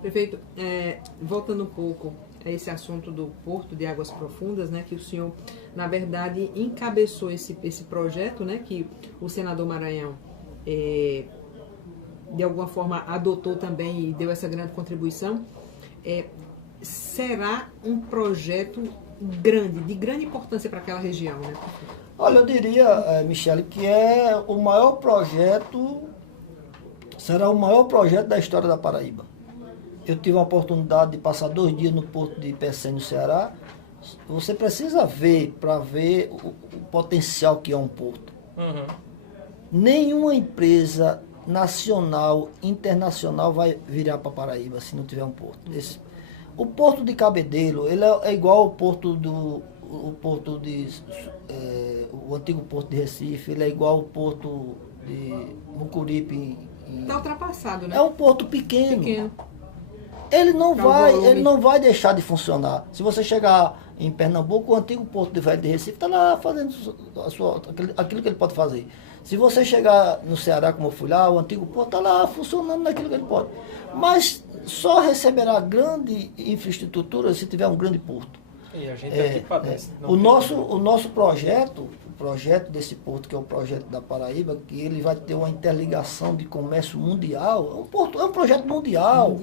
Prefeito, voltando um pouco a esse assunto do Porto de Águas Profundas, né, que o senhor, na verdade, encabeçou esse projeto, né, que o senador Maranhão, de alguma forma, adotou também e deu essa grande contribuição, será um projeto grande, de grande importância para aquela região, né? Olha, eu diria, Michele, que será o maior projeto da história da Paraíba. Eu tive a oportunidade de passar 2 dias no Porto de Pecém, no Ceará. Você precisa ver para ver o potencial que é um porto. Uhum. Nenhuma empresa nacional, internacional vai virar para Paraíba se não tiver um porto. O Porto de Cabedelo, ele é igual ao porto o antigo Porto de Recife, ele é igual ao Porto de Mucuripe. Está ultrapassado, né? É um porto pequeno. Ele não vai deixar de funcionar. Se você chegar em Pernambuco, o antigo Porto de Velho de Recife está lá fazendo aquilo que ele pode fazer. Se você chegar no Ceará, como eu fui lá, o antigo Porto está lá funcionando naquilo que ele pode. Mas só receberá grande infraestrutura se tiver um grande porto. E a gente aqui padece. O nosso projeto, o projeto desse porto, que é o projeto da Paraíba, que ele vai ter uma interligação de comércio mundial, é um projeto mundial.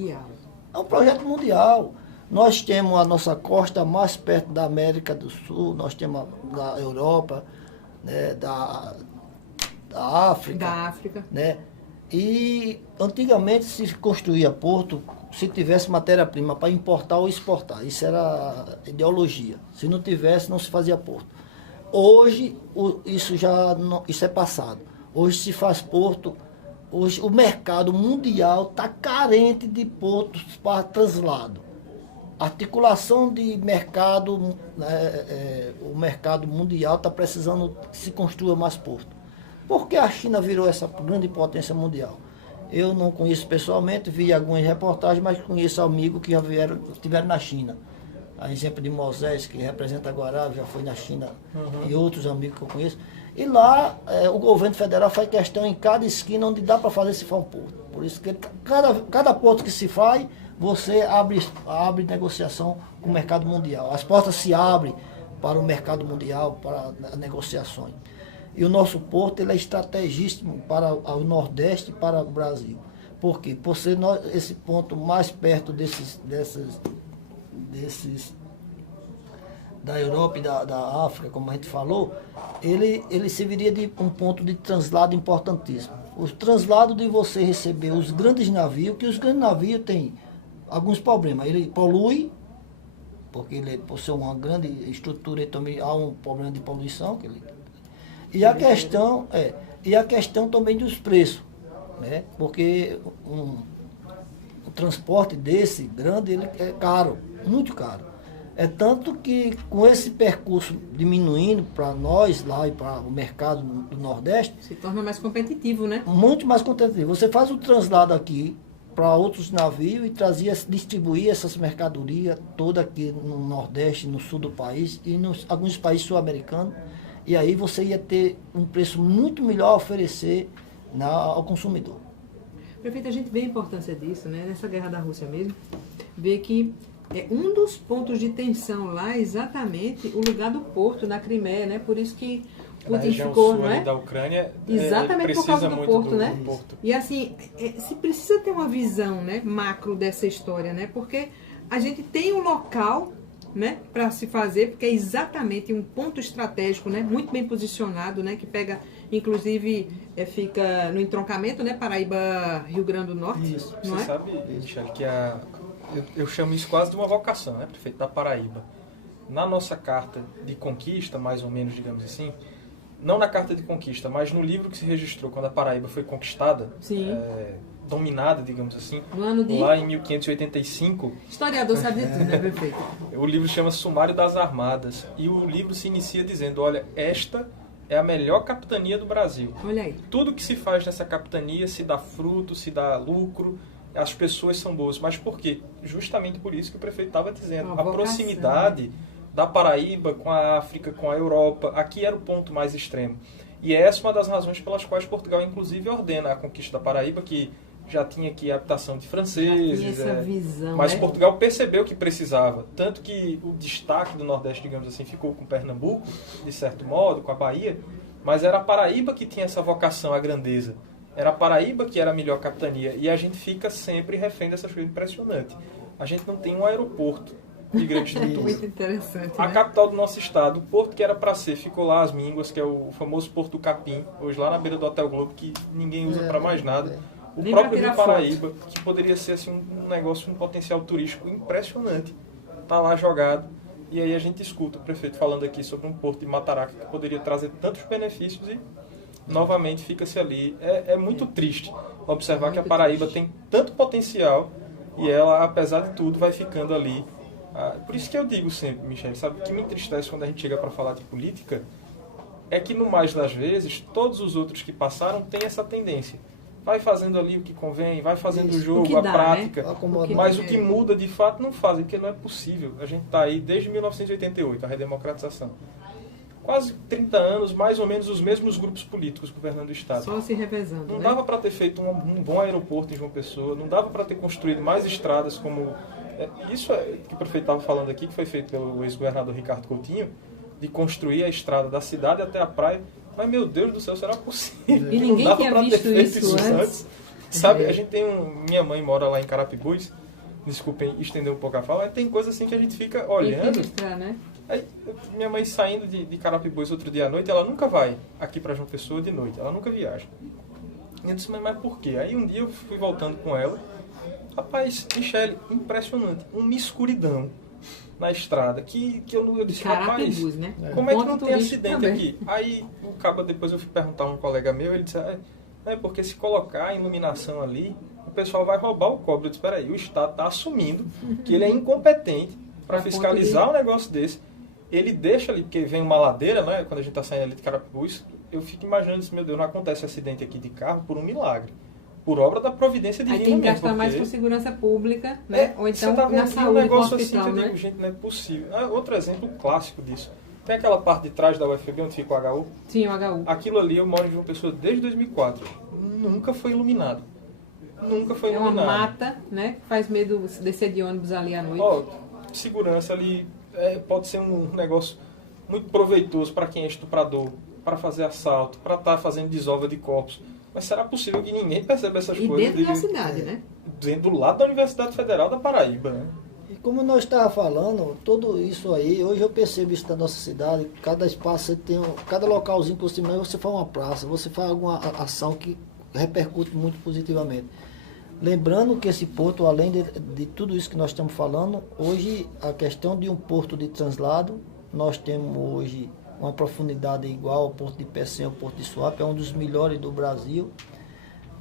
É um projeto mundial. Nós temos a nossa costa mais perto da América do Sul, nós temos da Europa, né, da África. Né? E antigamente se construía porto se tivesse matéria-prima para importar ou exportar. Isso era ideologia. Se não tivesse, não se fazia porto. Hoje, isso é passado. Hoje se faz porto. Hoje o mercado mundial está carente de portos para traslado. Articulação de mercado, o mercado mundial está precisando que se construa mais porto. Por que a China virou essa grande potência mundial? Eu não conheço pessoalmente, vi algumas reportagens, mas conheço amigos que já estiveram na China. A exemplo de Moisés, que representa a Guará, já foi na China, e outros amigos que eu conheço. E lá, o governo federal faz questão em cada esquina onde dá para fazer se for um porto. Por isso que cada porto que se faz, você abre negociação com o mercado mundial. As portas se abrem para o mercado mundial, para negociações. E o nosso porto ele é estrategíssimo para o Nordeste e para o Brasil. Por quê? Por ser esse ponto mais perto desses da Europa e da África, como a gente falou, ele serviria de um ponto de translado importantíssimo. O translado de você receber os grandes navios, que os grandes navios têm alguns problemas. Ele polui, porque por ser uma grande estrutura, ele também há um problema de poluição. E a questão também dos preços, né? Porque um transporte desse grande, ele é caro, muito caro. É tanto que com esse percurso diminuindo para nós lá e para o mercado do Nordeste... Se torna mais competitivo, né? Muito mais competitivo. Você faz o translado aqui para outros navios e distribuir essas mercadorias toda aqui no Nordeste, no sul do país e nos alguns países sul-americanos. E aí você ia ter um preço muito melhor a oferecer ao consumidor. Prefeito, a gente vê a importância disso, né? Nessa guerra da Rússia mesmo, vê que um dos pontos de tensão lá é exatamente o lugar do porto na Crimeia, né? Por isso que Putin ficou, não é? Da Ucrânia, exatamente por causa do porto, né? Porto. E assim, se precisa ter uma visão, né, macro dessa história, né? Porque a gente tem um local, né, para se fazer, porque é exatamente um ponto estratégico, né, muito bem posicionado, né, que pega, inclusive, fica no entroncamento, né, Paraíba, Rio Grande do Norte. Isso. Não Você é? sabe, Michele, que eu chamo isso quase de uma vocação, né, prefeito da Paraíba. Na nossa carta de conquista, mais ou menos, digamos assim, não na carta de conquista, mas no livro que se registrou quando a Paraíba foi conquistada, dominada, digamos assim, no ano de... lá em 1585. Historiador sabe de tudo, né, prefeito? O livro chama Sumário das Armadas e o livro se inicia dizendo, olha, esta é a melhor capitania do Brasil. Olha aí. Tudo que se faz nessa capitania se dá fruto, se dá lucro, as pessoas são boas. Mas por quê? Justamente por isso que o prefeito estava dizendo. A proximidade da Paraíba com a África, com a Europa, aqui era o ponto mais extremo. E essa é uma das razões pelas quais Portugal, inclusive, ordena a conquista da Paraíba, que já tinha aqui a habitação de franceses, tinha essa visão, mas né? Portugal percebeu que precisava, tanto que o destaque do Nordeste, digamos assim, ficou com Pernambuco, de certo modo, com a Bahia, mas era a Paraíba que tinha essa vocação à grandeza, era a Paraíba que era a melhor capitania, e a gente fica sempre refém dessas coisas impressionantes. A gente não tem um aeroporto de grande estrutura. Muito interessante, A né? capital do nosso estado, o porto que era para ser, ficou lá às Mínguas, que é o famoso Porto do Capim, hoje lá na beira do Hotel Globo, que ninguém usa para mais nada. O Nem próprio pra Rio tirar Paraíba, que poderia ser assim, um negócio, um potencial turístico impressionante, está lá jogado. E aí a gente escuta o prefeito falando aqui sobre um porto de Mataraca que poderia trazer tantos benefícios e novamente fica-se ali. É muito triste observar que a Paraíba tem tanto potencial e ela, apesar de tudo, vai ficando ali. Por isso que eu digo sempre, Michele, sabe, o que me entristece quando a gente chega para falar de política é que, no mais das vezes, todos os outros que passaram têm essa tendência. Vai fazendo ali o que convém, vai fazendo o jogo, que a dá, prática, né? mas o que muda de fato não fazem, porque não é possível. A gente está aí desde 1988, a redemocratização. Quase 30 anos, mais ou menos os mesmos grupos políticos governando o Estado. Só se revezando, Não né? dava para ter feito um bom aeroporto em João Pessoa, não dava para ter construído mais estradas como... Isso que o prefeito estava falando aqui, que foi feito pelo ex-governador Ricardo Coutinho, de construir a estrada da cidade até a praia. Mas, meu Deus do céu, será possível? E ninguém não dava tinha pra ter visto feito isso antes. Sabe, a gente tem minha mãe mora lá em Carapibus, desculpem estender um pouco a fala, mas tem coisa assim que a gente fica Tem que olhando. registrar, né? Aí, minha mãe saindo de Carapibus outro dia à noite, ela nunca vai aqui para João Pessoa de noite, ela nunca viaja. E eu disse, mas por quê? Aí um dia eu fui voltando com ela, rapaz, Michele, impressionante, uma escuridão na estrada, que eu disse, rapaz, Carapibus, né? como é que Ponto não tem turístico acidente também. aqui? Aí o cabo, depois eu fui perguntar a um colega meu, ele disse, porque se colocar a iluminação ali, o pessoal vai roubar o cobre. Eu disse, peraí, o Estado está assumindo que ele é incompetente para fiscalizar um negócio desse. Ele deixa ali, porque vem uma ladeira, né? Quando a gente está saindo ali de Carapibus, eu fico imaginando isso, meu Deus, não acontece acidente aqui de carro por um milagre. Por obra da providência divina Aí tem que mesmo, gastar mais porque- com segurança pública, né? Ou você então tá vendo na aqui saúde, no negócio hospital, assim que eu né? digo, gente, não é possível. Outro exemplo clássico disso. Tem aquela parte de trás da UFB onde fica o HU. Sim, o HU. Aquilo ali eu moro em João Pessoa desde 2004. Nunca foi iluminado. Nunca foi É uma iluminado. mata, né? Faz medo descer de ônibus ali à noite. Ó, segurança ali pode ser um negócio muito proveitoso para quem é estuprador, para fazer assalto, para estar fazendo desova de corpos. Mas será possível que ninguém perceba essas E coisas? dentro da cidade, né? Dentro do lado da Universidade Federal da Paraíba, né? E como nós estávamos falando, tudo isso aí, hoje eu percebo isso da nossa cidade, cada espaço você tem, cada localzinho que você vai, você faz uma praça, você faz alguma ação que repercute muito positivamente. Lembrando que esse porto, além de tudo isso que nós estamos falando, hoje a questão de um porto de translado, nós temos hoje uma profundidade igual ao porto de Pecém, ao porto de Suape, é um dos melhores do Brasil.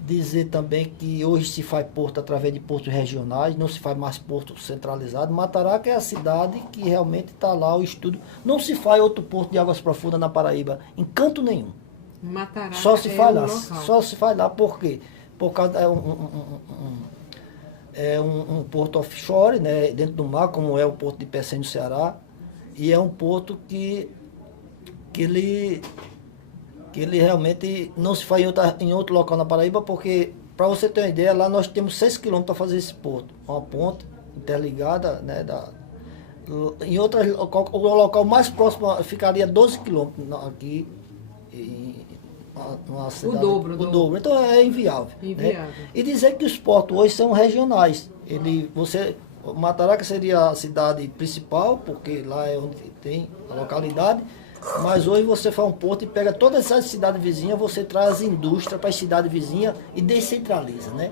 Dizer também que hoje se faz porto através de portos regionais, não se faz mais porto centralizado. Mataraca é a cidade que realmente está lá o estudo. Não se faz outro porto de águas profundas na Paraíba, em canto nenhum. Mataraca Só se é faz o lá. local. Só se faz lá, por quê? Por causa um porto offshore, né, dentro do mar, como é o porto de Pecém no Ceará, e é um porto que ele realmente não se faz em outro local na Paraíba, porque, para você ter uma ideia, lá nós temos 6 quilômetros para fazer esse porto. Uma ponte interligada, né, em outras, o local mais próximo ficaria 12 quilômetros aqui, numa cidade, dobro. o dobro. Então é inviável. Inviável. Né? E dizer que os portos hoje são regionais. Mataraca seria a cidade principal, porque lá é onde tem a localidade, mas hoje você faz um porto e pega todas essas cidades vizinhas, você traz indústria para as cidades vizinhas e descentraliza, né?